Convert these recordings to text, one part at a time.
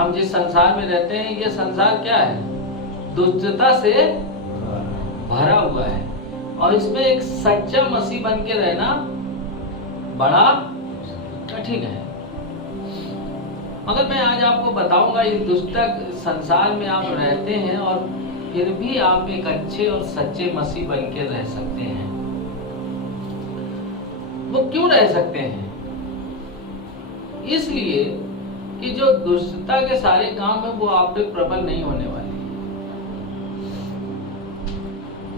हम जिस संसार में रहते हैं, ये संसार क्या है? दुष्टता से भरा हुआ है, और इसमें एक सच्चा मसीह बन के रहना बड़ा कठिन है। मगर मैं आज आपको बताऊंगा, इस दुष्ट संसार में आप रहते हैं और फिर भी आप एक अच्छे और सच्चे मसीह बन के रह सकते हैं। वो क्यों रह सकते हैं? इसलिए कि जो दुष्टता के सारे काम है वो आप पे प्रबल नहीं होने वाले,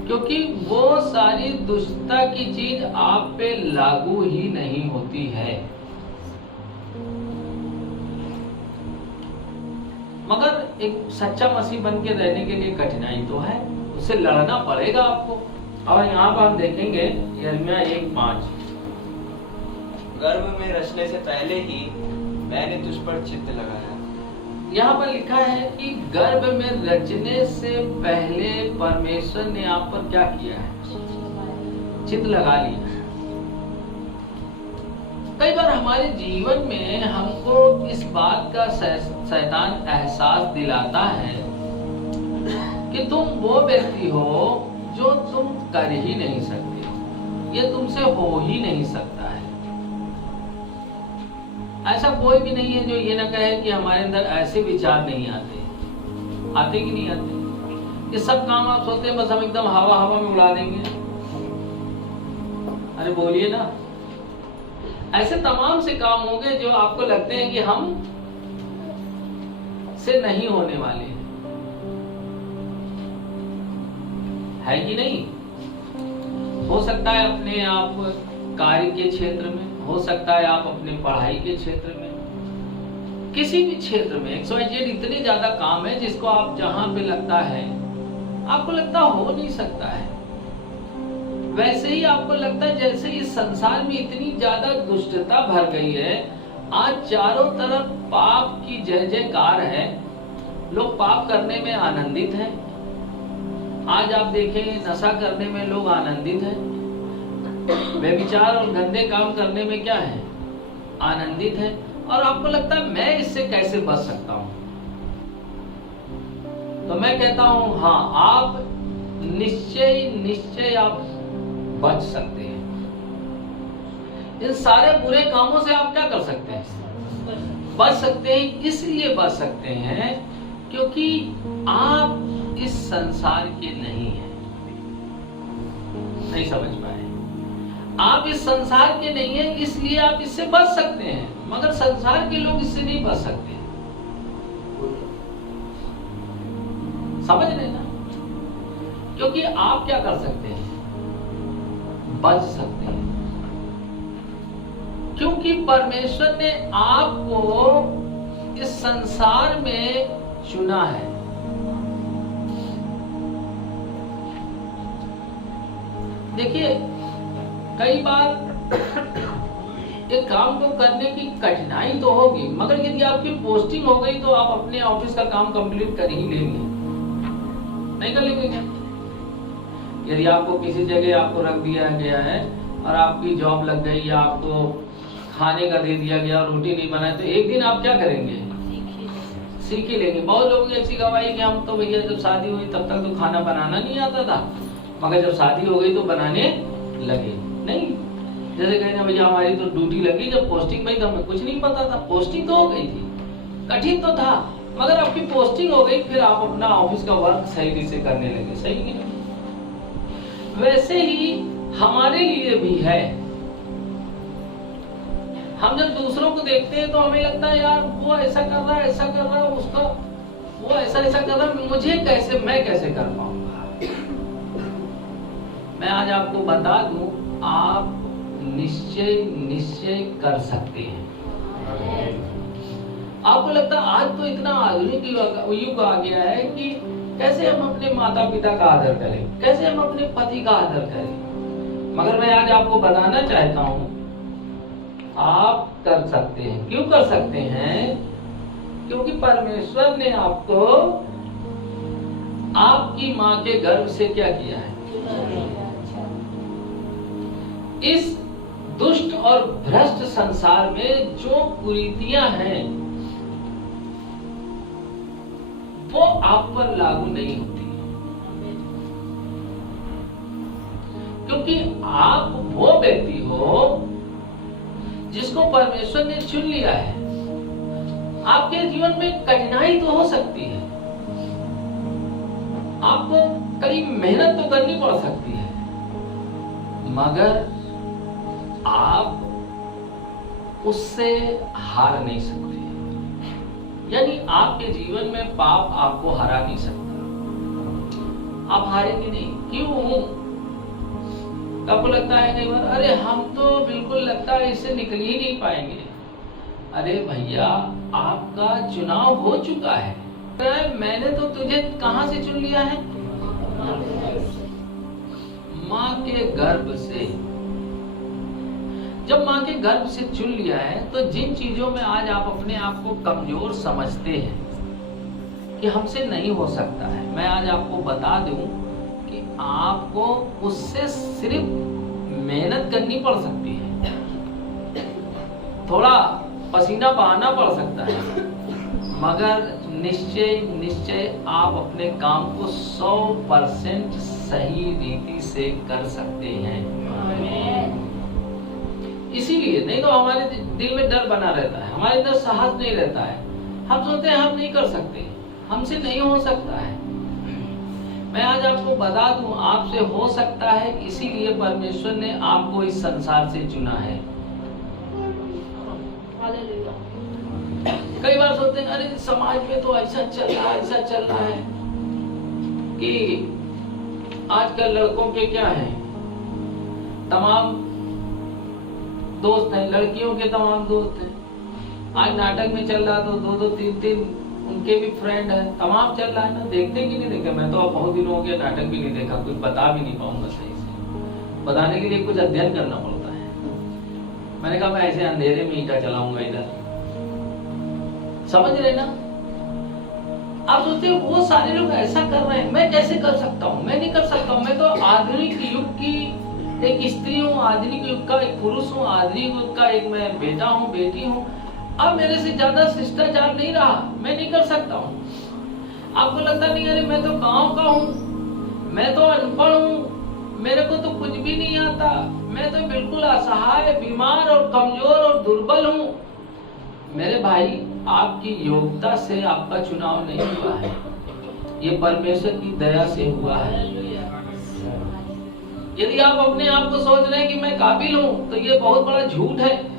क्योंकि वो सारी दुष्टता की चीज आप पे लागू ही नहीं होती है। मगर एक सच्चा मसीह बन के रहने के लिए कठिनाई तो है, उससे लड़ना पड़ेगा आपको। और यहाँ पर हम देखेंगे यिर्मयाह 1:5, गर्भ में रचने से पहले ही मैंने तुझ पर चित्त लगाया। यहाँ पर लिखा है कि गर्भ में रचने से पहले परमेश्वर ने आप पर क्या किया है? चित्त लगा लिया। कई बार हमारे जीवन में हमको इस बात का शैतान एहसास दिलाता है कि तुम वो व्यक्ति हो जो तुम कर ही नहीं सकते, ये तुमसे हो ही नहीं सकता है। ऐसा कोई भी नहीं है जो ये ना कहे कि हमारे अंदर ऐसे विचार नहीं आते। आते कि नहीं आते? ये सब काम आप सोचते हैं बस हम एकदम हवा हवा में उड़ा देंगे। अरे बोलिए ना, ऐसे तमाम से काम होंगे जो आपको लगते हैं कि हम से नहीं होने वाले हैं, है कि नहीं? हो सकता है अपने आप कार्य के क्षेत्र में, हो सकता है आप अपने पढ़ाई के क्षेत्र में, किसी भी क्षेत्र में XYZ इतने ज्यादा काम है जिसको आप जहां पे लगता है आपको लगता हो नहीं सकता है। वैसे ही आपको लगता है जैसे इस संसार में इतनी ज्यादा दुष्टता भर गई है, आज चारों तरफ पाप की जय जयकार है, लोग पाप करने में आनंदित हैं। आज आप देखें नशा करने में लोग आनंदित हैं, व्यभिचार और गंदे काम करने में क्या है? आनंदित है। और आपको लगता है मैं इससे कैसे बच सकता हूं? तो मैं कहता हूं हाँ, आप निश्चय आप बच सकते हैं। इन सारे बुरे कामों से आप क्या कर सकते हैं? बच सकते हैं। इसलिए बच सकते हैं क्योंकि आप इस संसार के नहीं हैं। नहीं समझ पाए? आप इस संसार के नहीं हैं, इसलिए आप इससे बच सकते हैं, मगर संसार के लोग इससे नहीं बच सकते। समझ रहे ना? क्योंकि आप क्या कर सकते हैं? बच सकते हैं, क्योंकि परमेश्वर ने आपको इस संसार में चुना है। देखिए, कई बार एक काम को करने की कठिनाई तो होगी, मगर यदि आपकी पोस्टिंग हो गई तो आप अपने ऑफिस का काम कंप्लीट कर ही लेंगे, नहीं कर लेंगे क्या? यदि आपको किसी जगह आपको रख दिया गया है और आपकी जॉब लग गई या आपको खाने का दे दिया गया और रोटी नहीं बनाए, तो एक दिन आप क्या करेंगे? सीख ही लेंगे। बहुत लोगों की ऐसी गवाही कि हम तो भैया जब शादी हुई तब तक तो खाना बनाना नहीं आता था, मगर जब शादी हो गई तो बनाने लगे। नहीं, जैसे कहीं ना भैया हमारी तो ड्यूटी लगी जब पोस्टिंग में, तो हमें कुछ नहीं पता था। पोस्टिंग तो हो गई थी, कठिन तो था, मगर आपकी पोस्टिंग हो गई, फिर आप अपना ऑफिस का वर्क सही से करने लगे। सही नहीं? वैसे ही हमारे लिए भी है। हम जब दूसरों को देखते हैं तो हमें लगता है यार वो ऐसा कर रहा है, ऐसा कर रहा है, उसका वो ऐसा कर रहा है, मुझे कैसे, मैं कैसे कर पाऊंगा? मैं आज आपको बता दूं, आप निश्चय कर सकते हैं। आपको लगता है आज तो इतना आधुनिक युग आ गया है कि कैसे हम अपने माता पिता का आदर करें, कैसे हम अपने पति का आदर करें, मगर मैं आज आपको बताना चाहता हूं आप कर सकते हैं। क्यों कर सकते हैं? क्योंकि परमेश्वर ने आपको आपकी मां के गर्भ से क्या किया है? इस दुष्ट और भ्रष्ट संसार में जो कुरीतियां हैं वो आप पर लागू नहीं होती, क्योंकि आप वो व्यक्ति हो जिसको परमेश्वर ने चुन लिया है। आपके जीवन में कठिनाई तो हो सकती है, आपको कड़ी मेहनत तो करनी पड़ सकती है, मगर आप उससे हार नहीं सकते। यानी आपके जीवन में पाप आपको हरा नहीं सकता। आप हारेंगे नहीं। क्यों? आपको लगता है कई बार, अरे हम तो बिल्कुल लगता है इससे निकल ही नहीं पाएंगे। अरे भैया, आपका चुनाव हो चुका है। मैंने तो तुझे कहां से चुन लिया है? माँ के गर्भ से। जब माँ के गर्भ से चुन लिया है, तो जिन चीजों में आज आप अपने आप को कमजोर समझते हैं कि हमसे नहीं हो सकता है, मैं आज आपको बता दूं कि आपको उससे सिर्फ मेहनत करनी पड़ सकती है, थोड़ा पसीना बहाना पड़ सकता है, मगर निश्चय आप अपने काम को 100% सही रीति से कर सकते हैं। इसीलिए नहीं तो हमारे दिल में डर बना रहता है, हमारे अंदर साहस नहीं रहता है। हम सोचते हैं हम नहीं कर सकते, हमसे नहीं हो सकता है। मैं आज आपको बता दूं, आपसे हो सकता है। इसीलिए परमेश्वर ने आपको इस संसार से चुना है। कई बार सोचते हैं, अरे समाज में तो ऐसा चल रहा है कि आजकल लड़कों के क्या है, तमाम दोस्त हैं, लड़कियों के तमाम दोस्त हैं। आज नाटक में चल रहा तो 2-2, 3-3 उनके भी फ्रेंड हैं, तमाम चल रहा है ना। देखते कि नहीं देखते? मैं तो अब बहुत दिनों हो गया नाटक भी नहीं देखा, कुछ बता भी नहीं पाऊंगा सही से। बताने के लिए कुछ अध्ययन करना पड़ता है। मैंने कहा मैं ऐसे अंधेरे में ईंटा चलाऊंगा इधर, समझ रहे ना? आप सोचते हो वो सारे लोग ऐसा कर रहे हैं, मैं कैसे कर सकता हूँ? मैं नहीं कर सकता हूँ। मैं तो आधुनिक युग की एक स्त्री हूँ, आधुनिक युग का एक पुरुष हूँ, आधुनिक युग का एक मैं बेटा हूँ, बेटी हूँ। अब मेरे से ज्यादा शिष्टाचार नहीं रहा, मैं नहीं कर सकता हूँ। आपको लगता नहीं, अरे मैं तो गांव का हूँ, मैं तो अनपढ़ हूँ, मेरे को तो कुछ भी नहीं आता, मैं तो बिल्कुल असहाय, बीमार और कमजोर और दुर्बल हूँ। मेरे भाई, आपकी योग्यता से आपका चुनाव नहीं हुआ है, ये परमेश्वर की दया से हुआ है। यदि आप अपने आप को सोच रहे हैं कि मैं काबिल हूं, तो ये बहुत बड़ा झूठ है।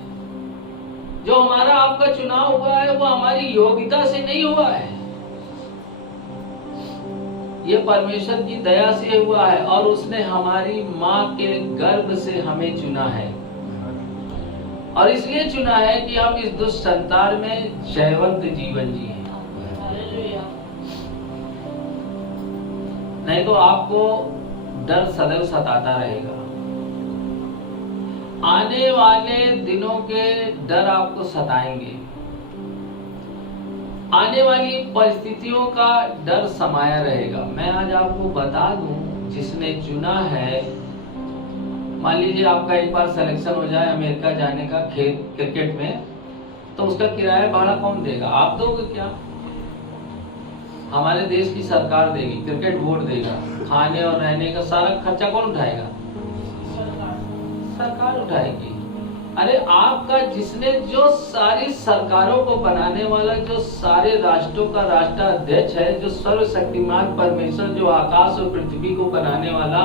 जो हमारा आपका चुनाव हुआ है वो हमारी योग्यता से नहीं हुआ है, ये परमेश्वर की दया से हुआ है। और उसने हमारी माँ के गर्भ से हमें चुना है, और इसलिए चुना है कि हम इस दुष्ट संसार में जयवंत जीवन जिए। नहीं तो आपको डर सदैव सताता रहेगा। आने वाले दिनों के डर आपको सताएंगे, आने वाली परिस्थितियों का डर समाया रहेगा। मैं आज आपको बता दूं, जिसने चुना है, मान लीजिए आपका एक बार सिलेक्शन हो जाए अमेरिका जाने का खेल क्रिकेट में, तो उसका किराया भाड़ा कौन देगा? आप दोगे क्या? हमारे देश की सरकार देगी, क्रिकेट बोर्ड देगा, खाने और रहने का सारा खर्चा कौन उठाएगा? सरकार उठाएगी। अरे आपका जिसने जो सारी सरकारों को बनाने वाला, जो सारे राष्ट्रों का राष्ट्राध्यक्ष है, जो सर्वशक्तिमान परमेश्वर, जो आकाश और पृथ्वी को बनाने वाला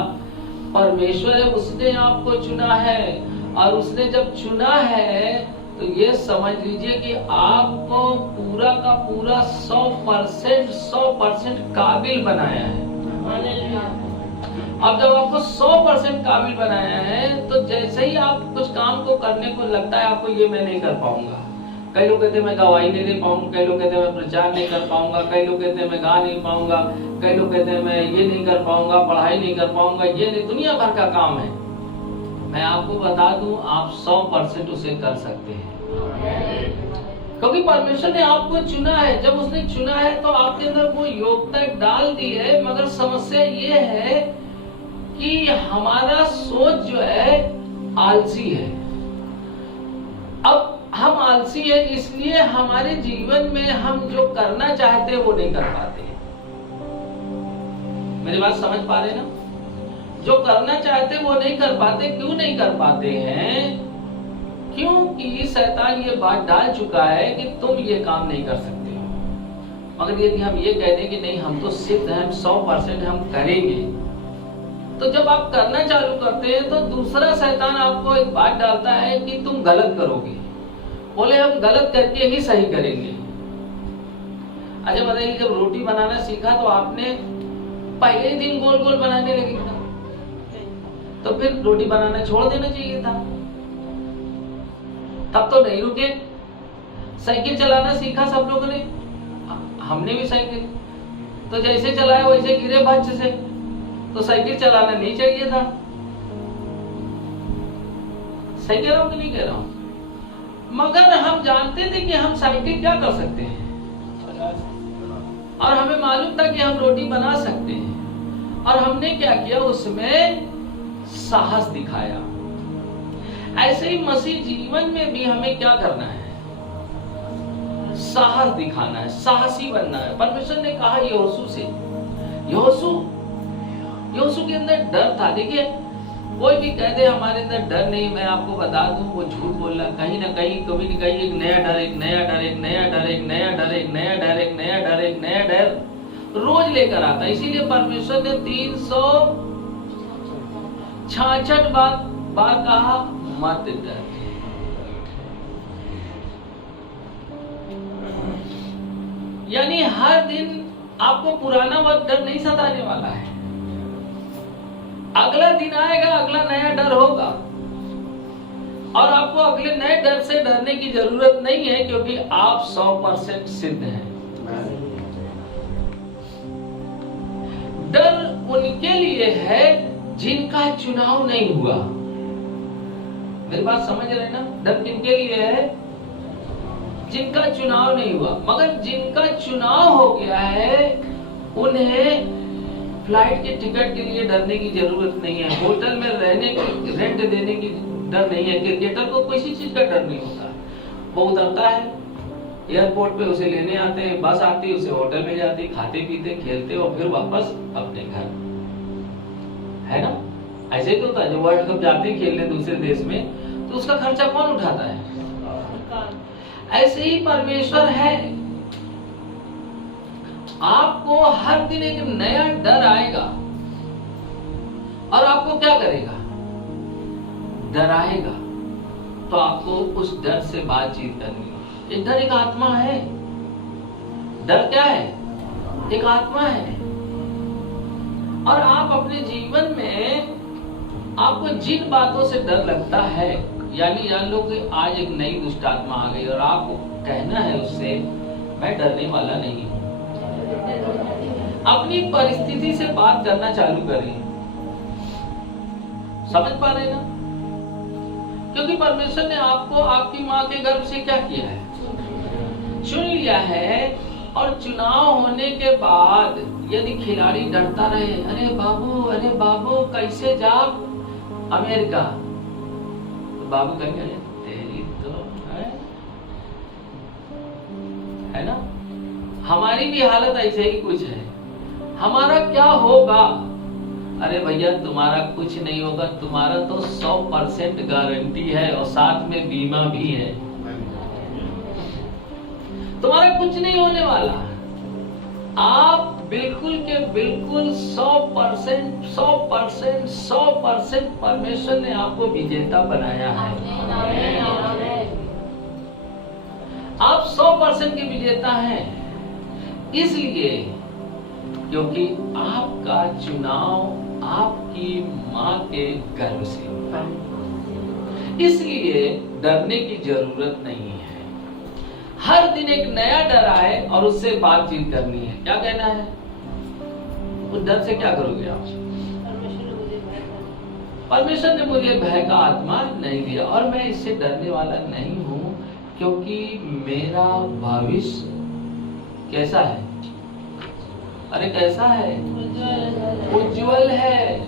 परमेश्वर है, उसने आपको चुना है। और उसने जब चुना है तो ये समझ लीजिए कि आपको पूरा का पूरा 100% काबिल बनाया है। अब जब आपको 100% काबिल बनाया है, तो जैसे ही आप कुछ काम को करने को लगता है आपको ये मैं नहीं कर पाऊंगा, कई लोग कहते हैं मैं गवाही नहीं दे पाऊंगा, कई लोग कहते हैं मैं प्रचार नहीं कर पाऊंगा, कई लोग कहते हैं मैं गा नहीं पाऊंगा, कई लोग कहते हैं मैं ये नहीं कर पाऊंगा, पढ़ाई नहीं कर पाऊंगा, ये नहीं, दुनिया भर का काम है। मैं आपको बता दूं, आप 100% उसे कर सकते हैं, क्योंकि परमेश्वर ने आपको चुना है। जब उसने चुना है तो आपके अंदर वो योग्यता डाल दी है। मगर समस्या ये है कि हमारा सोच जो है आलसी है। अब हम आलसी है, इसलिए हमारे जीवन में हम जो करना चाहते हैं वो नहीं कर पाते हैं। मेरी बात समझ पा रहे ना? जो करना चाहते वो नहीं कर पाते। क्यों नहीं कर पाते हैं? क्योंकि शैतान ये बात डाल चुका है कि तुम ये काम नहीं कर सकते हो। मगर यदि हम ये कह दें कि नहीं, हम तो सिद्ध हैं, 100% हम करेंगे, तो जब आप करना चालू करते हैं तो दूसरा शैतान आपको एक बात डालता है कि तुम गलत करोगे। बोले हम गलत करके ही सही करेंगे। अच्छा बताइए, जब रोटी बनाना सीखा तो आपने पहले ही दिन गोल गोल बनाने लगे था, तो फिर रोटी बनाना छोड़ देना चाहिए था। तब तो नहीं रुके। साइकिल चलाना सीखा सब लोगों ने, हमने भी साइकिल, तो जैसे चलाया वैसे गिरे भच्च से, तो साइकिल चलाना नहीं चाहिए था। सही कह रहा हूं कि नहीं कह रहा हूं? मगर हम जानते थे कि हम साइकिल क्या कर सकते हैं, और हमें मालूम था कि हम रोटी बना सकते हैं, और हमने क्या किया, उसमें साहस दिखाया। ऐसे ही मसीह जीवन में भी हमें क्या करना है? साहस दिखाना है, साहसी बनना है। परमेश्वर ने कहा यहोशू से, यहोशू के अंदर डर था। देखिए, कोई भी कह दे हमारे अंदर डर नहीं, मैं आपको बता दूं वो झूठ बोल रहा। कहीं ना कहीं, कभी न कहीं एक नया डर, एक नया डर, एक नया डर, एक नया डर, एक नया डर, एक नया डर, एक नया डर रोज लेकर आता। इसीलिए परमेश्वर ने 366 बार कहा मत डर। यानी हर दिन आपको पुराना वक्त डर नहीं सताने वाला है। अगला दिन आएगा, अगला नया डर होगा, और आपको अगले नए डर से डरने की जरूरत नहीं है, क्योंकि आप 100% सिद्ध हैं। डर उनके लिए है जिनका चुनाव नहीं हुआ। मेरी बात समझ रहे ना? डर किनके लिए है? जिनका चुनाव नहीं हुआ। मगर जिनका चुनाव हो गया है, उन्हें फ्लाइट के टिकट के लिए डरने की जरूरत नहीं है, होटल में रहने की, रेंट देने की डर नहीं है। क्रिकेटर को किसी चीज का डर नहीं होता। वो उतरता है एयरपोर्ट पे, उसे लेने आते हैं, बस आती, उसे होटल में जाती, खाते पीते खेलते और फिर वापस अपने घर, है ना? ऐसे ही तो होता है। जब वर्ल्ड कप जाते हैं खेलने दूसरे देश में, तो उसका खर्चा कौन उठाता है? ऐसे ही परमेश्वर है। आपको हर दिन एक नया डर आएगा, और आपको क्या करेगा? डराएगा। तो आपको उस डर से बातचीत करनी है। एक डर, एक आत्मा है। डर क्या है? एक आत्मा है। और आप अपने जीवन में, आपको जिन बातों से डर लगता है, यानी जान लो कि आज एक नई दुष्ट आत्मा आ गई, और आपको कहना है उससे, मैं डरने वाला नहीं हूं। अपनी परिस्थिति से बात करना चालू करें। समझ पा रहे ना? क्योंकि परमेश्वर ने आपको आपकी माँ के गर्भ से क्या किया है? चुन लिया है। और चुनाव होने के बाद यदि खिलाड़ी डरता रहे, अरे बाबू कैसे जाओ अमेरिका, तो बाबू कहेंगे तेरी तो है ना? हमारी भी हालत ऐसे ही कुछ है। हमारा क्या होगा? अरे भैया तुम्हारा कुछ नहीं होगा, तुम्हारा तो 100% गारंटी है, और साथ में बीमा भी है। तुम्हारा कुछ नहीं होने वाला। आप बिल्कुल के बिल्कुल 100% परमेश्वर ने आपको विजेता बनाया है। आप 100% के विजेता हैं। इसलिए क्योंकि आपका चुनाव आपकी माँ के गर्भ से होता है, इसलिए डरने की जरूरत नहीं है। हर दिन एक नया डर आए और उससे बातचीत करनी है। क्या कहना है? उस डर से क्या करोगे आप? परमेश्वर ने मुझे भय का आत्मा नहीं दिया, और मैं इससे डरने वाला नहीं हूं, क्योंकि मेरा भविष्य कैसा है? अरे कैसा है? उज्जवल है।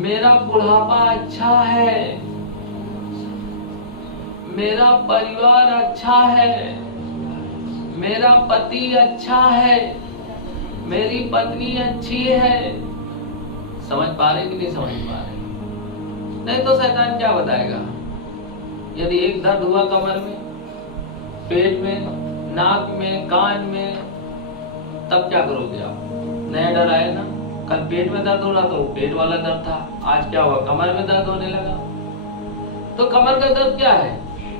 मेरा बुढ़ापा अच्छा है, मेरा परिवार अच्छा है, मेरा पति अच्छा है, मेरी पत्नी अच्छी है। समझ पा रहे कि नहीं समझ पा रहे? नहीं तो शैतान क्या बताएगा? यदि एक दर्द हुआ कमर में, पेट में, नाक में, कान में, तब क्या करोगे आप? नया डर आया ना, कल पेट में दर्द हो रहा तो पेट वाला दर्द था, आज क्या हुआ? कमर में दर्द होने लगा। तो कमर का दर्द क्या है?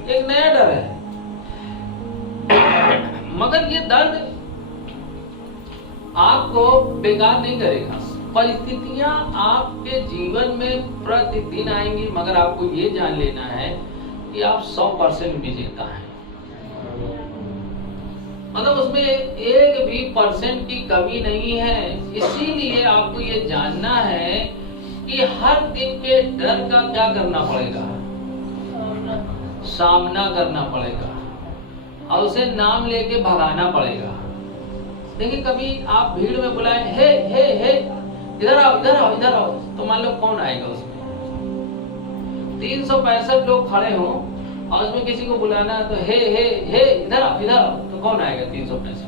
एक नया डर है। मगर ये दर्द आपको बेकार नहीं करेगा। परिस्थितियां आपके जीवन में प्रतिदिन आएंगी, मगर आपको ये जान लेना है कि आप 100% विजेता हैं। मतलब उसमें एक भी परसेंट की कमी नहीं है। इसीलिए आपको ये जानना है कि हर दिन के डर का क्या करना पड़ेगा? सामना करना पड़ेगा और उसे नाम लेके भगाना पड़ेगा। देखिए, कभी आप भीड़ में बुलाएं, हे हे हे, इधर आओ इधर आओ इधर आओ, तो मान लो कौन आएगा? उसमें 365 लोग खड़े हों और उसमें किसी को बुलाना है तो हे हे हे, इधर आओ इधर आओ, तो कौन आएगा? 365।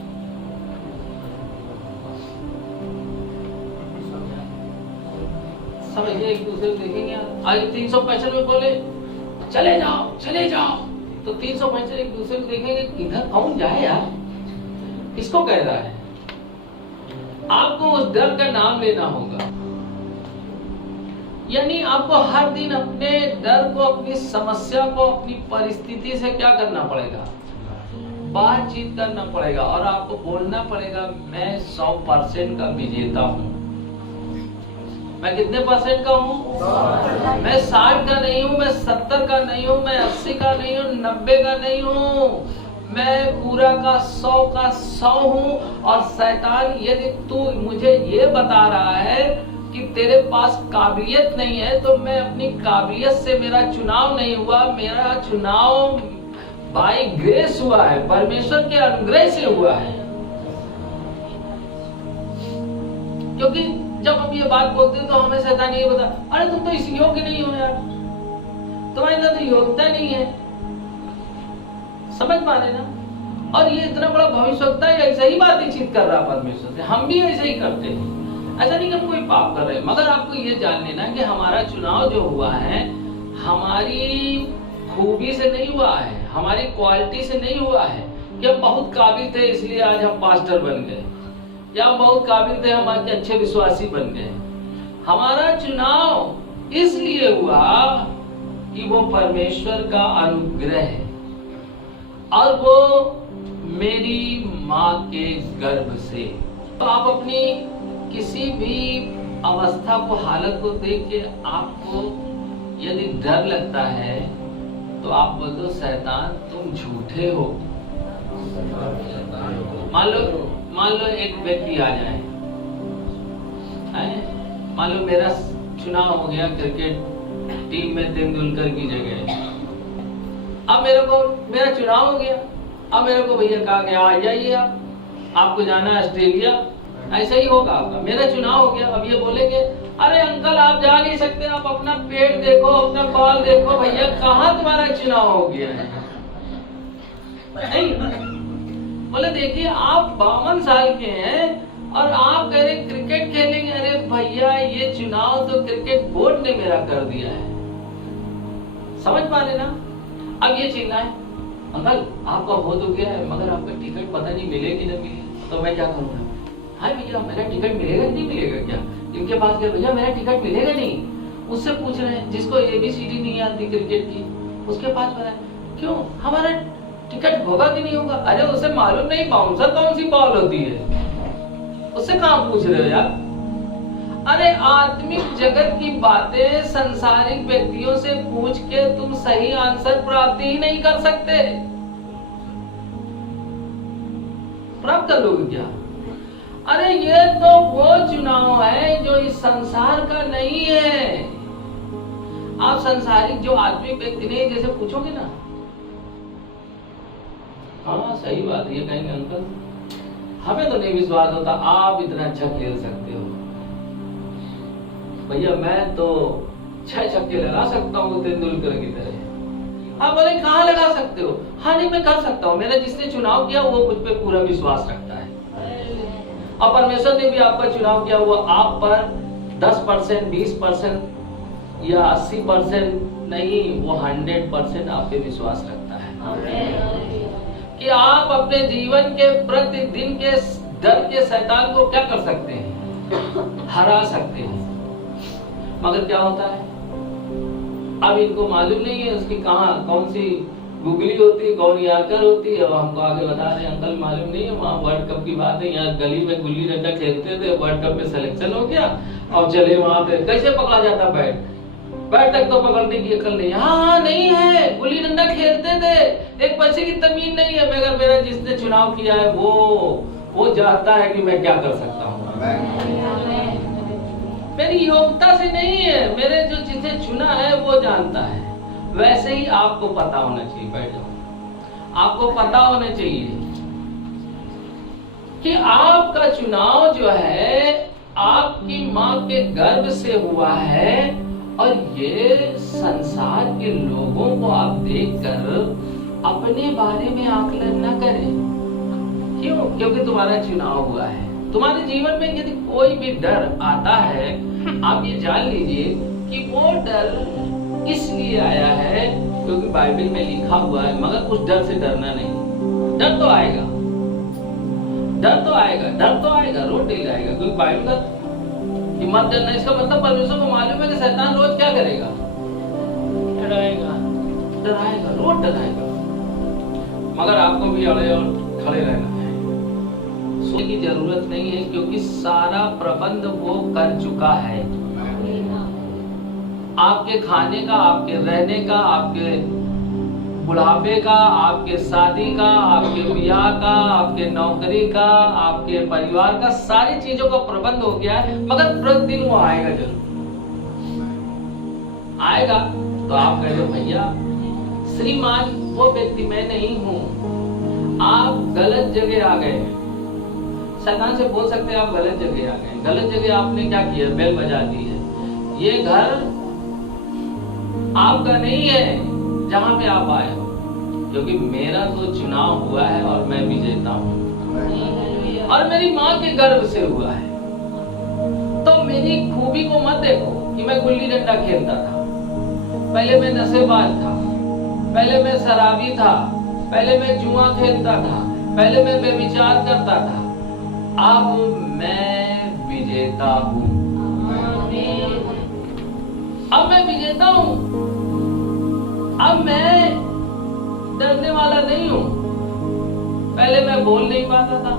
समझिए, एक दूसरे को देखेंगे। आज 365 में बोले चले जाओ, तो 365 एक दूसरे को देखेंगे, इधर कौन जाए यार, किसको कह रहा है? आपको उस डर का नाम लेना होगा। यानी आपको हर दिन अपने डर को, अपनी समस्या को, अपनी परिस्थिति से क्या करना पड़ेगा? बातचीत करना पड़ेगा और आपको बोलना पड़ेगा, मैं 100% का विजेता हूं। मैं कितने परसेंट का हूं? मैं 60 का नहीं हूं, मैं 70 का नहीं हूं, मैं 80 का नहीं हूं, 90 का नहीं हूं, मैं पूरा का 100 हूं। और शैतान यदि तू मुझे ये बता रहा है कि तेरे पास काबिलियत नहीं है, तो मैं अपनी काबिलियत से, मेरा चुनाव नहीं हुआ, मेरा चुनाव बाय ग्रेस हुआ है, परमेश्वर के अनुग्रह से हुआ है। क्योंकि जब हम ये बात बोलते हैं तो हमें शैतान ये बता, अरे तुम तो इस योग्य नहीं हो यार, तुम्हारे अंदर तो योग्यता नहीं है। समझ पा रहे ना? और ये इतना बड़ा भविष्यवक्ता है, ऐसा ही बातचीत कर रहा परमेश्वर से। हम भी ऐसे ही करते हैं। ऐसा नहीं कि हम कोई पाप कर रहे हैं, मगर आपको ये जान लेना कि हमारा चुनाव जो हुआ है, हमारी खूबी से नहीं हुआ है, हमारी क्वालिटी से नहीं हुआ है कि हम बहुत काबिल थे इसलिए आज हम पास्टर बन गए, या हम बहुत काबिल थे हम आज अच्छे विश्वासी बन गए। हमारा चुनाव इसलिए हुआ कि वो परमेश्वर का अनुग्रह है और वो मेरी माँ के गर्भ से। तो आप अपनी किसी भी अवस्था को, हालत को देख के आपको यदि डर लगता है तो आप बोल दो, शैतान तुम झूठे हो। मान लो एक व्यक्ति आ जाए, मान लो मेरा चुनाव हो गया क्रिकेट टीम में तेंदुलकर की जगह। अब मेरा चुनाव हो गया, अब मेरे को भैया कहा गया आ जाइए आपको जाना है ऑस्ट्रेलिया, ऐसा ही होगा आपका। मेरा चुनाव हो गया, अब ये बोलेंगे, अरे अंकल आप जा नहीं सकते, आप अपना पेट देखो, अपना बाल देखो, भैया कहाँ तुम्हारा चुनाव हो गया है? नहीं बोले, देखिए आप 52 साल के हैं और आप कह रहे क्रिकेट खेलेंगे। अरे भैया ये चुनाव तो क्रिकेट बोर्ड ने मेरा कर दिया है। समझ पा रहे ना? अब ये चिल्लाए, अंकल आपका हो तो गया है, मगर आपका टिकट पता नहीं मिले कि नहीं मिले, तो मैं क्या करूँगा? हाय भैया मेरा टिकट मिलेगा नहीं मिलेगा क्या? इनके पास गया, भैया मेरा टिकट मिलेगा नहीं। उससे पूछ रहे हैं जिसको ABCD नहीं आती क्रिकेट की, उसके पास बताए, क्यों हमारा टिकट होगा कि नहीं होगा? अरे उसे मालूम नहीं बाउंसर कौन सी बॉल होती है, उससे कहाँ पूछ रहे हो यार? अरे आत्मिक जगत की बातें संसारिक व्यक्तियों से पूछ के तुम सही आंसर प्राप्त ही नहीं कर सकते। प्राप्त कर लोगे क्या? अरे ये तो वो चुनाव है जो इस संसार का नहीं है। आप संसारिक जो आत्मिक व्यक्ति नहीं, जैसे पूछोगे ना, हाँ सही बात है, ये कहेंगे अंकल हमें तो नहीं विश्वास होता आप इतना अच्छा खेल सकते हो। भैया मैं तो 6 छक्के लगा सकता हूँ तेंदुलकर की तरह। आप बोले कहाँ लगा सकते हो? हाँ नहीं मैं कर सकता हूँ, मेरा जिसने चुनाव किया वो मुझ पे पूरा विश्वास रखता है। और परमेश्वर ने भी आपका चुनाव किया हुआ आप पर 10%, 20% या 80% नहीं, वो 100% आप पे विश्वास रखता है कि आप अपने जीवन के प्रतिदिन के डर के शैतान को क्या कर सकते हैं, हरा सकते हैं। मगर क्या होता है, अब इनको मालूम नहीं है उसकी कौन सी गुगली होती है, कौन यार्कर होती है। और हमको आगे बता रहे हैं अंकल मालूम नहीं है, वहाँ वर्ल्ड कप की बात है, यहाँ गली में गुल्ली डंडा खेलते थे, वर्ल्ड कप में सिलेक्शन हो गया और चले वहां पे। कैसे पकड़ा जाता बैट तक तो पकड़ने की अकल नहीं। हाँ नहीं है, गुल्ली डंडा खेलते थे, एक पैसे की तमीज नहीं है। मगर मेरा जिसने चुनाव किया है वो जानता है कि मैं क्या कर सकता हूँ। मेरी योग्यता से नहीं है, मेरे जो जिसे चुना है वो जानता है। वैसे ही आपको पता होना चाहिए, बैठ जाओ, आपको पता होना चाहिए कि आपका चुनाव जो है आपकी माँ के गर्भ से हुआ है। और ये संसार के लोगों को आप देखकर अपने बारे में आकलन न करें। क्यों? क्योंकि तुम्हारा चुनाव हुआ है। तुम्हारे जीवन में यदि कोई भी डर आता है, आप ये जान लीजिए कि वो डर इसलिए आया है क्योंकि बाइबल में लिखा हुआ है। मगर उस डर से डरना नहीं। डर तो आएगा, रोज डेली आएगा, क्योंकि बाइबल का कि मत डरना, इसका मतलब परमेश्वर को मालूम है कि शैतान रोज क्या करेगा, डराएगा, रोज डराएगा। मगर आपको भी अड़े और खड़े रहना है, सोचने की जरूरत नहीं है, क्योंकि सारा प्रबंध वो कर चुका है। आपके खाने का, आपके रहने का, आपके बुढ़ापे का, आपके शादी का, आपके ब्याह का, आपके नौकरी का, आपके परिवार का, सारी चीजों का प्रबंध हो गया है। मगर प्रतिदिन वो आएगा, जरूर आएगा। तो आप कह दो भैया श्रीमान वो व्यक्ति मैं नहीं हूं, आप गलत जगह आ गए हैं। शैतान से बोल सकते हैं आप गलत जगह आ गए। गलत जगह आपने क्या किया, बेल बजा दी है। ये घर आपका नहीं है जहां पे आप आए हो, क्योंकि मेरा तो चुनाव हुआ है और मैं विजेता हूं, और मेरी माँ के गर्भ से हुआ है। तो मेरी खूबी को मत देखो कि मैं गुल्ली डंडा खेलता था, पहले मैं नशेबाज था, पहले मैं शराबी था, पहले मैं जुआ खेलता था, पहले मैं बेविचार करता था। अब मैं विजेता हूँ, अब मैं विजेता हूँ। अब मैं डरने वाला नहीं हूँ। पहले मैं बोल नहीं पाता था।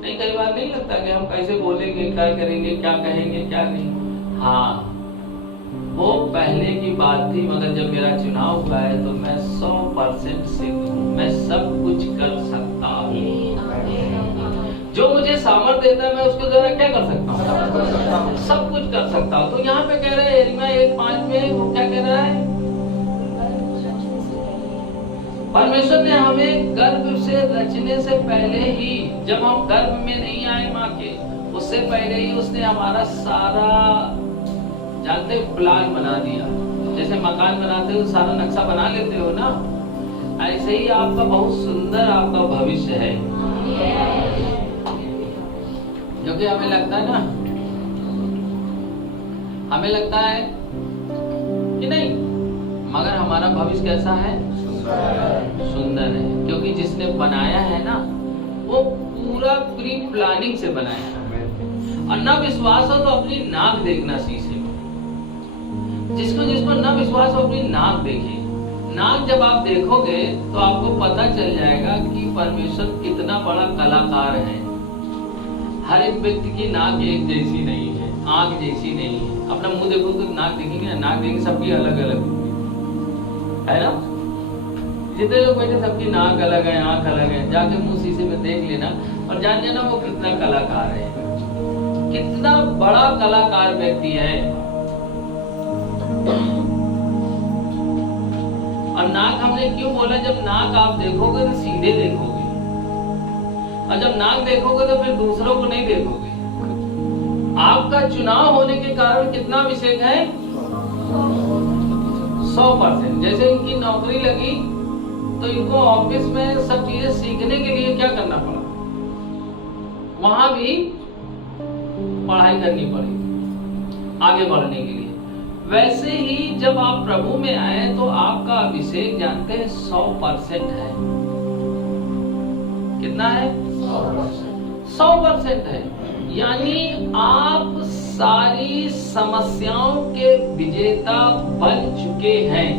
नहीं, कई बार नहीं लगता कि हम कैसे बोलेंगे, क्या करेंगे, क्या कहेंगे, क्या नहीं। हाँ, वो पहले की बात थी। मगर जब मेरा चुनाव हुआ है तो मैं 100% सिद्ध हूँ, मैं सब कुछ कर सकता हूँ। जो मुझे सामर्थ्य देता है मैं उसके द्वारा क्या कर सकता हूँ, सब कुछ कर सकता हूँ। तो यहाँ पे कह रहे हैं यिर्मयाह 1:5 में वो क्या कह रहा है, परमेश्वर ने हमें गर्भ से रचने से पहले ही, जब हम गर्भ में नहीं आए माँ के, उससे पहले ही उसने हमारा सारा, जानते प्लान बना दिया। जैसे मकान बनाते हो सारा नक्शा बना लेते हो ना, ऐसे ही आपका बहुत सुंदर आपका भविष्य है। क्योंकि हमें लगता है ना, हमें लगता है कि नहीं, मगर हमारा भविष्य कैसा है, सुंदर है। क्योंकि जिसने बनाया है ना, वो पूरा प्री प्लानिंग से बनाया है। और ना विश्वास हो तो अपनी नाक देखना शीशे में। जिसको ना विश्वास हो अपनी नाक देखिए। नाक जब आप देखोगे तो आपको पता चल जाएगा कि परमेश्वर कितना बड़ा कलाकार है। हर एक व्यक्ति की नाक एक जैसी नहीं है, आंख जैसी नहीं है। अपना मुंह देखो तो नाक देखेंगे, नाक देखेंगे, सबकी अलग अलग है ना। जितने लोग बैठे सबकी नाक अलग है, आंख अलग है। जाके मुंह शीशे में देख लेना और जान जाना वो कितना कलाकार है, कितना बड़ा कलाकार व्यक्ति है। और नाक हमने क्यों बोला, जब नाक आप देखोगे तो सीधे देखोगे, और जब नाक देखोगे तो फिर दूसरों को नहीं देखोगे। आपका चुनाव होने के कारण कितना अभिषेक है, 100%। जैसे इनकी नौकरी लगी तो इनको ऑफिस में सब चीजें सीखने के लिए क्या करना पड़ा, वहां भी पढ़ाई करनी पड़ेगी आगे बढ़ने के लिए। वैसे ही जब आप प्रभु में आए तो आपका अभिषेक जानते हैं 100% है। कितना है? 100% है। यानी आप सारी समस्याओं के विजेता बन चुके हैं।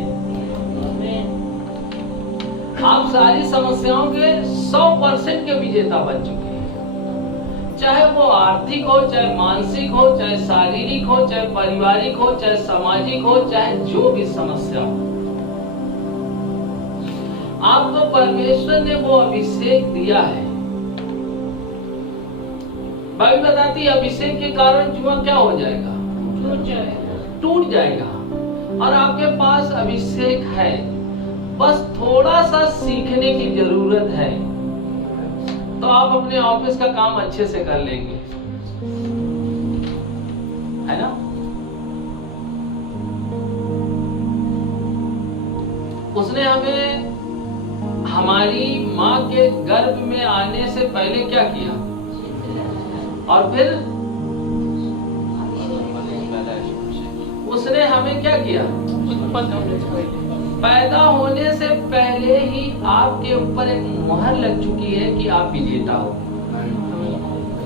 आप सारी समस्याओं के 100% के विजेता बन चुके हैं। चाहे वो आर्थिक हो, चाहे मानसिक हो, चाहे शारीरिक हो, चाहे पारिवारिक हो, चाहे सामाजिक हो, चाहे जो भी समस्या हो, आपको परमेश्वर ने वो अभिषेक दिया है। बाइबल बताती है अभिषेक के कारण जुआ क्या हो जाएगा? टूट जाएगा। और आपके पास अभिषेक है, बस थोड़ा सा सीखने की जरूरत है, तो आप अपने ऑफिस का काम अच्छे से कर लेंगे, है ना? उसने हमें हमारी माँ के गर्भ में आने से पहले क्या किया, और फिर उसने हमें क्या किया? पैदा होने से पहले ही आपके ऊपर एक मुहर लग चुकी है कि आप विजेता हो।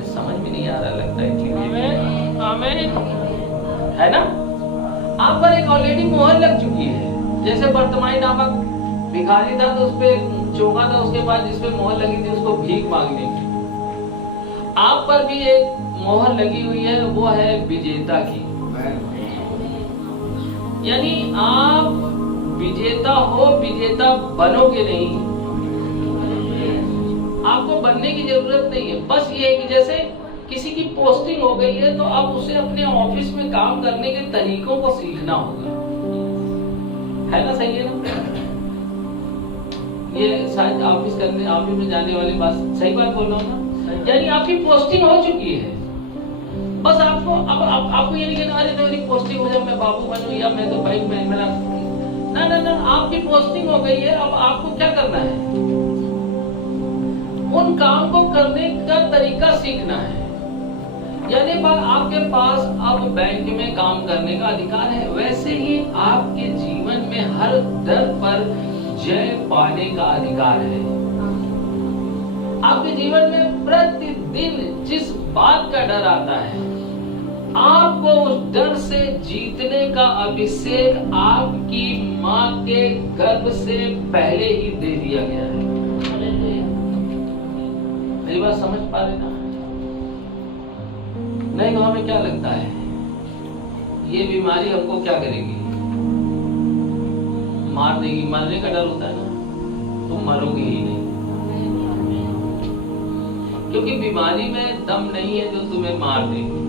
समझ में नहीं आ रहा लगता है, है ना? आप पर एक ऑलरेडी मुहर लग चुकी है। जैसे वर्तमान नामक भिखारी था तो उसपे चौका था, उसके बाद जिसपे मोहर लगी थी उसको भीख मांगने की। आप पर भी एक मोहर लगी हुई है, वो है विजेता की। यानी आप विजेता हो, विजेता बनोगे नहीं। आपको बनने की जरूरत नहीं है। बस ये है कि जैसे किसी की पोस्टिंग हो गई है तो अब उसे अपने ऑफिस में काम करने के तरीकों को सीखना होगा, है ना? सही है ना? ये शायद ऑफिस में जाने वाली बात, सही बात बोल रहा हूँ ना? यानी आपकी पोस्टिंग हो चुकी है, बस आपको अब आपको ये नहीं कहना अरे मेरी पोस्टिंग हो जाए, मैं बाबू बनूं या मैं तो भाई मैं मेरा ना, आपकी पोस्टिंग हो गई है। अब आपको क्या करना है? उन काम को करने का तरीका सीखना है। यानी आपके पास अब बैंक में काम करने का अधिकार है, वैसे ही आपके जीवन में हर दर पर जय पाने का अधिकार है। आपके जीवन में प्रतिदिन जिस बात का डर आता है, आपको उस डर से जीतने का अभिषेक आपकी माँ के गर्भ से पहले ही दे दिया गया है। मेरी बात समझ पा रहे ना? नहीं तो हमें क्या लगता है ये बीमारी हमको क्या करेगी? मार देगी। मरने का डर होता है ना, तुम मरोगे ही नहीं, क्योंकि बीमारी में दम नहीं है जो तुम्हें मार देगी।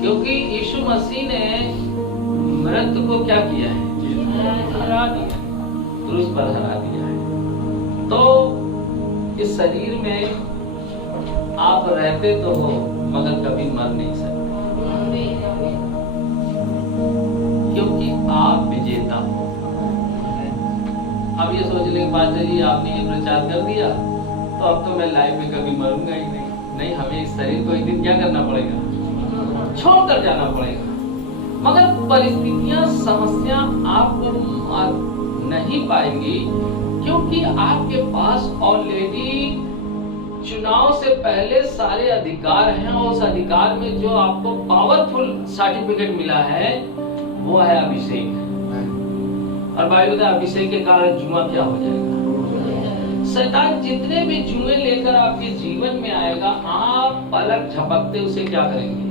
क्योंकि यीशु मसीह ने मृत्यु को क्या किया है? हरा दिया, क्रूस पर हरा दिया है। तो इस शरीर में आप रहते तो हो मगर कभी मर नहीं सकते, क्योंकि आप विजेता हो। अब ये सोचने के बाद जी आपने ये प्रचार कर दिया तो अब तो मैं लाइफ में कभी मरूंगा ही नहीं। हमें इस शरीर को एक दिन क्या करना पड़ेगा? छोड़कर जाना पड़ेगा। मगर परिस्थितियां, समस्या आपको मार नहीं पाएंगी, क्योंकि आपके पास ऑलरेडी चुनाव से पहले सारे अधिकार हैं। और उस अधिकार में जो आपको पावरफुल सर्टिफिकेट मिला है वो है अभिषेक। और बाइबल का अभिषेक के कारण जुआ क्या हो जाएगा? शैतान जितने भी जुए लेकर आपके जीवन में आएगा, आप पलक झपकते उसे क्या करेंगे?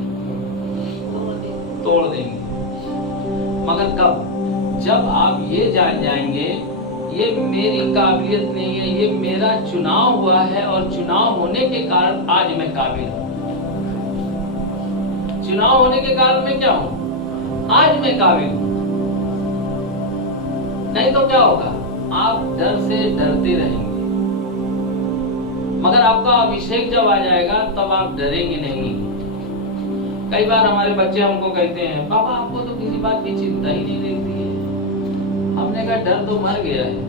तोड़ देंगे। मगर कब? जब आप ये जान जाएंगे ये मेरी काबिलियत नहीं है, ये मेरा चुनाव हुआ है, और चुनाव होने के कारण आज मैं काबिल हूं। चुनाव होने के कारण मैं क्या हूं? आज मैं काबिल हूं। नहीं तो क्या होगा? आप डर से डरते रहेंगे। मगर आपका अभिषेक जब आ जाएगा तब आप डरेंगे नहीं। कई बार हमारे बच्चे हमको कहते हैं पापा आपको तो किसी बात की चिंता ही नहीं रहती है। हमने कहा डर तो मर गया है।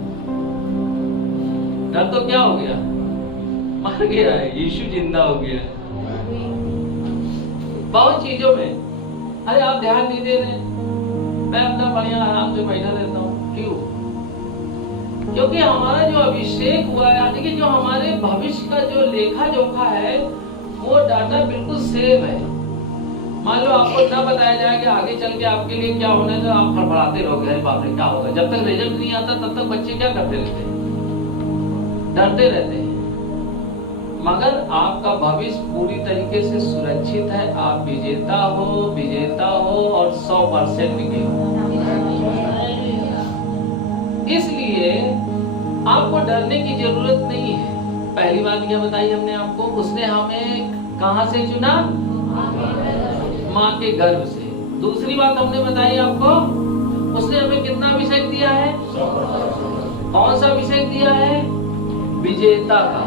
डर तो क्या हो गया? मर गया है, यीशु जिंदा हो गया है। बहुत चीजों में अरे आप ध्यान नहीं दे रहे, मैं अपना बढ़िया आराम से बैठा रहता हूँ। क्यों? क्योंकि हमारा जो अभिषेक हुआ है, यानी कि जो हमारे भविष्य का जो लेखा जोखा है, वो डाटा बिल्कुल सेव है। मान लो आपको ना बताया जाए कि आगे चल के आपके लिए क्या होना है, तो आप फड़फड़ाते रहोगे, अरे बाप रे क्या होगा। जब तक रिजल्ट नहीं आता तब तक बच्चे क्या करते रहते हैं? डरते रहते हैं। मगर आपका भविष्य पूरी तरीके से सुरक्षित है। आप विजेता हो और 100% टिके हो। इसलिए आपको डरने की जरूरत नहीं है। पहली बात क्या बताई हमने आपको, उसने हमें कहां से चुना? माँ के गर्भ से। दूसरी बात हमने बताई आपको, उसने हमें कितना अभिषेक दिया है? कौन सा अभिषेक दिया है? विजेता का।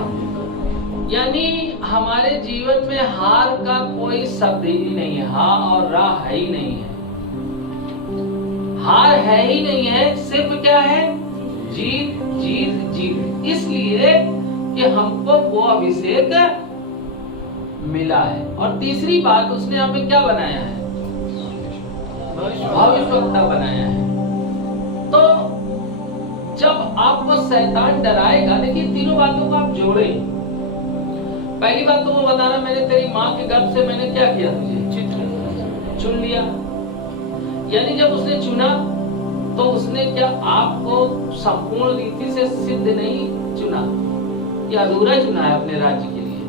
यानी हमारे जीवन में हार का कोई शब्द ही नहीं है। हाँ और राह है ही नहीं है, हार है ही नहीं है। सिर्फ क्या है? जीत जीत जीत। इसलिए कि हमको वो अभिषेक मिला है। और तीसरी बात, उसने हमें क्या बनाया है? भविष्यवक्ता बनाया है। तो जब आपको शैतान डराएगा, देखिए तीनों बातों को आप जोड़े। पहली बात तो वो बताना, मैंने तेरी माँ के गर्भ से मैंने क्या किया? तुझे चुन लिया। यानी जब उसने चुना तो उसने क्या आपको संपूर्ण रीति से सिद्ध नहीं चुना, या अधूरा चुना है अपने राज्य के लिए?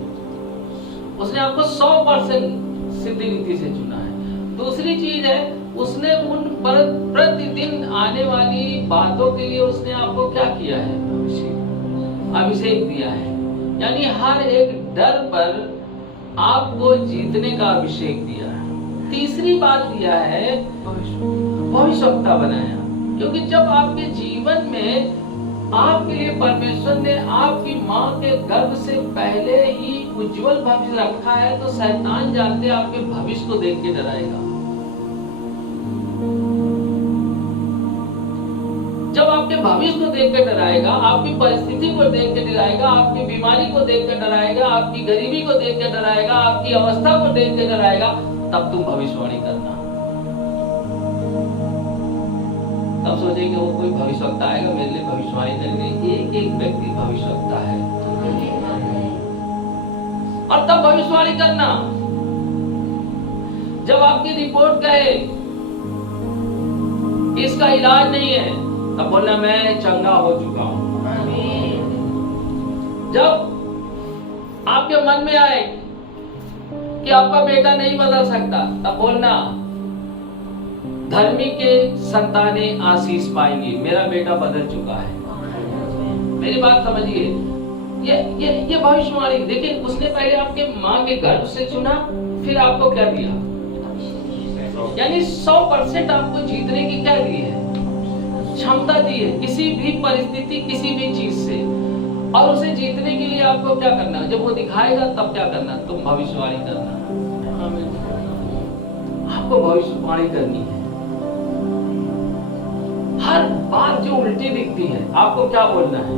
उसने आपको 100% सिद्ध रीति से चुना है। दूसरी चीज है, उसने उन प्रतिदिन आने वाली बातों के लिए उसने आपको क्या किया है? अभिषेक दिया है। यानी हर एक डर पर आपको जीतने का अभिषेक दिया है। तीसरी बात दिया है, भविष्यवक्ता बनाया। क्योंकि जब आपके जीवन में आपके लिए परमेश्वर ने आपकी माँ के गर्भ से पहले ही उज्जवल भविष्य रखा है, तो शैतान जानते आपके भविष्य को देख के डराएगा। जब आपके भविष्य को देख कर डराएगा, आपकी परिस्थिति को देख के डराएगा, आपकी बीमारी को देख कर डराएगा, आपकी गरीबी को देख कर डराएगा, आपकी अवस्था को देख कर डराएगा, तब तुम भविष्यवाणी करना। तब सोचेंगे वो कोई भविष्यवक्ता आएगा मेरे लिए भविष्यवाणी करेंगे। एक एक व्यक्ति भविष्यवक्ता है। और तब भविष्यवाणी करना, जब आपकी रिपोर्ट कहे इसका इलाज नहीं है, तब बोलना मैं चंगा हो चुका हूं। जब आपके मन में आए कि आपका बेटा नहीं बदल सकता, तब बोलना धर्मी के संतानें आशीष पाएंगी, मेरा बेटा बदल चुका है। मेरी बात समझिए, ये भविष्यवाणी। देखिए उसने पहले आपके माँ के गर्भ से चुना, फिर आपको क्या दिया? यानी 100% आपको जीतने की क्या दी है? क्षमता दी है, किसी भी परिस्थिति, किसी भी चीज से। और उसे जीतने के लिए आपको क्या करना? जब वो दिखाएगा तब क्या करना? तुम भविष्यवाणी करना। आपको भविष्यवाणी करनी है। हर बात जो उल्टी दिखती है, आपको क्या बोलना है?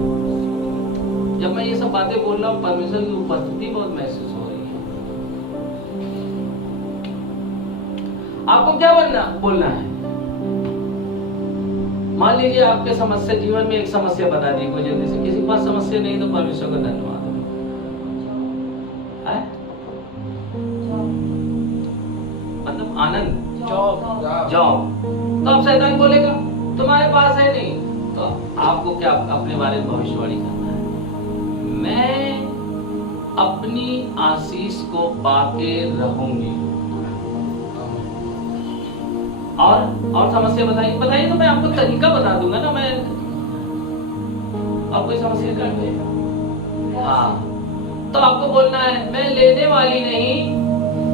जब मैं ये सब बातें बोल रहा हूँ, परमेश्वर की उपस्थिति बहुत महसूस हो रही है। आपको क्या बोलना है? मान लीजिए आपके समस्या, जीवन में एक समस्या बता दी कोई जल्दी से। किसी के पास समस्या नहीं तो परमेश्वर का धन्यवाद। मतलब आनंद, जॉब। तो अब शैतान बोलेगा तुम्हारे पास है नहीं, तो आपको क्या अपने बारे में भविष्यवाणी करना है? मैं अपनी आशीष को पाके रहूंगी। और समस्या बताइए तो मैं आपको तरीका बता दूंगा ना। मैं और कोई समस्या कर, हाँ, तो आपको बोलना है मैं लेने वाली नहीं,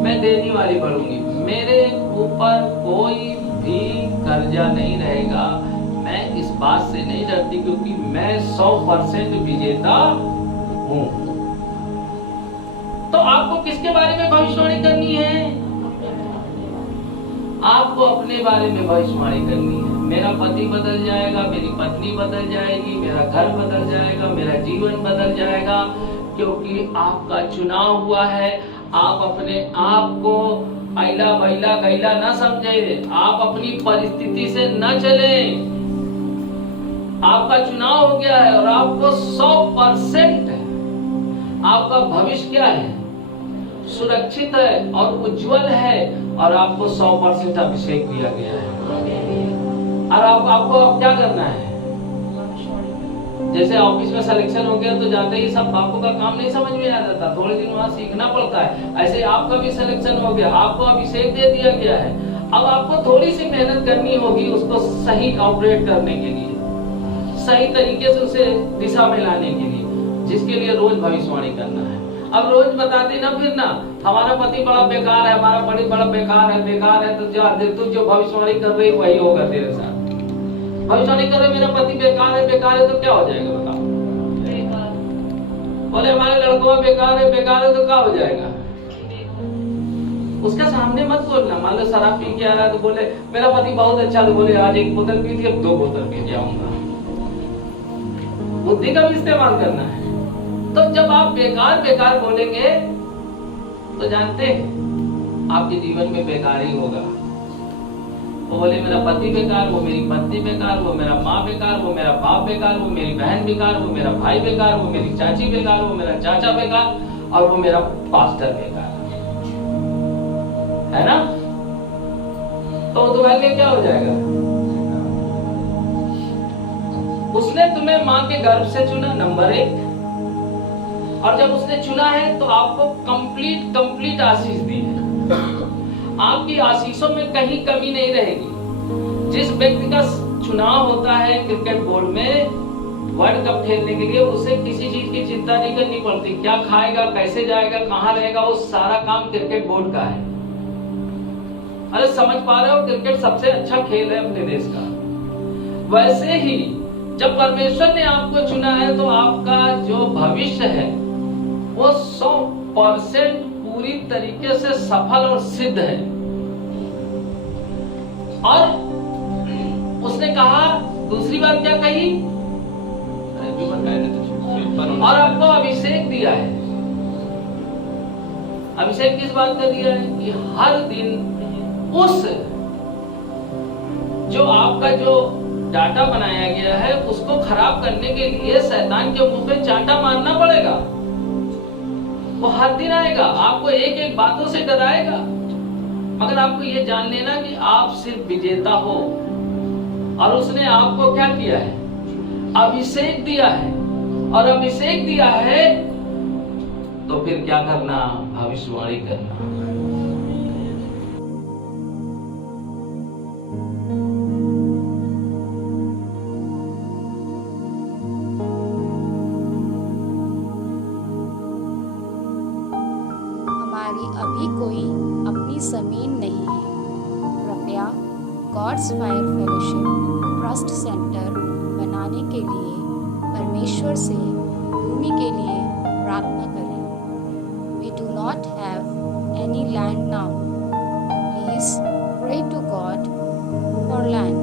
मैं देने वाली बढ़ूंगी। मेरे ऊपर कोई भी कर्जा नहीं रहेगा। मैं इस बात से नहीं डरती, क्योंकि मैं 100% विजेता हूं। तो आपको किसके बारे में भविष्यवाणी करनी है? आपको अपने बारे में भविष्यवाणी करनी है। मेरा पति बदल जाएगा, मेरी पत्नी बदल जाएगी, मेरा घर बदल जाएगा, मेरा जीवन बदल जाएगा, क्योंकि आपका चुनाव हुआ है। आप अपने आप को आइला बैला गैला न समझे, आप अपनी परिस्थिति से न चले। आपका चुनाव हो गया है और आपको 100% आपका भविष्य क्या है, सुरक्षित है और उज्जवल है, और आपको 100% अभिषेक दिया गया है। और आपको अब क्या करना है? जैसे ऑफिस में सिलेक्शन हो गया तो जाते ही सब बापू का काम नहीं समझ में आ जाता, थोड़े दिन वहां सीखना पड़ता है। ऐसे आपका भी सिलेक्शन हो गया, आपको अभिषेक दे दिया गया है। अब आपको थोड़ी सी मेहनत करनी होगी उसको सही ऑपरेट करने के लिए, सही तरीके से उसे दिशा में लाने के लिए, जिसके लिए रोज भविष्यवाणी करना है। अब रोज बताते ना फिर ना, हमारा पति बड़ा बेकार है, हमारा पति बड़ा बेकार है, तो तू जो भविष्यवाणी कर रही वही होगा तेरे साथ। भविष्यवाणी कर रहे मेरा पति बेकार है तो क्या हो जाएगा बताओ? बोले हमारे लड़कों बेकार है तो क्या हो जाएगा? उसके सामने मत बोलना। मान लो शराब पी के आ रहा है तो बोले मेरा पति बहुत अच्छा, तो बोले आज 1 बोतल पी थी अब 2 बोतल पी जाऊंगा। बुद्धि का भी इस्तेमाल करना है। तो जब आप बेकार बोलेंगे तो जानते हैं आपके जीवन में बेकार ही होगा। वो बोले मेरा पति बेकार, वो मेरी पत्नी बेकार, वो मेरा माँ बेकार, वो मेरा बाप बेकार, वो मेरी बहन बेकार, वो मेरा भाई बेकार, वो मेरी चाची बेकार, वो मेरा चाचा बेकार, और वो मेरा पास्टर बेकार, है ना? तो दोबारा के क्या हो जाएगा? उसने तुम्हें माँ के गर्भ से चुना, नंबर 1, और जब उसने चुना है तो आपको कंप्लीट आशीष दी है। आपकी आशीषों में कहीं कमी नहीं रहेगी। जिस व्यक्ति का चुनाव होता है क्रिकेट बोर्ड में वर्ल्ड कप खेलने के लिए, उसे किसी चीज की चिंता नहीं करनी पड़ती। क्या खाएगा, कैसे जाएगा, कहाँ रहेगा, वो सारा काम क्रिकेट बोर्ड का है। अरे समझ पा रहे हो, क्रिकेट सबसे अच्छा खेल है अपने देश का। वैसे ही जब परमेश्वर ने आपको चुना है तो आपका जो भविष्य है वो 100% पूरी तरीके से सफल और सिद्ध है। और उसने कहा, दूसरी बात क्या कही? और आपको अभिषेक दिया है। अभिषेक किस बात का दिया है? कि हर दिन उस जो आपका जो डाटा बनाया गया है उसको खराब करने के लिए शैतान के मुंह पे चांटा मारना पड़ेगा। वो हर दिन आएगा, आपको एक बातों से डराएगा, मगर आपको ये जान लेना कि आप सिर्फ विजेता हो। और उसने आपको क्या किया है? अभिषेक दिया है। और अभिषेक दिया है तो फिर क्या करना? भविष्यवाणी करना। अभी कोई अपनी जमीन नहीं है। कृपया God's Fire Fellowship Trust Centre बनाने के लिए परमेश्वर से भूमि के लिए प्रार्थना करें। We do not have any land now. Please pray to God for land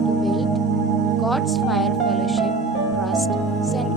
to build God's Fire Fellowship Trust Center.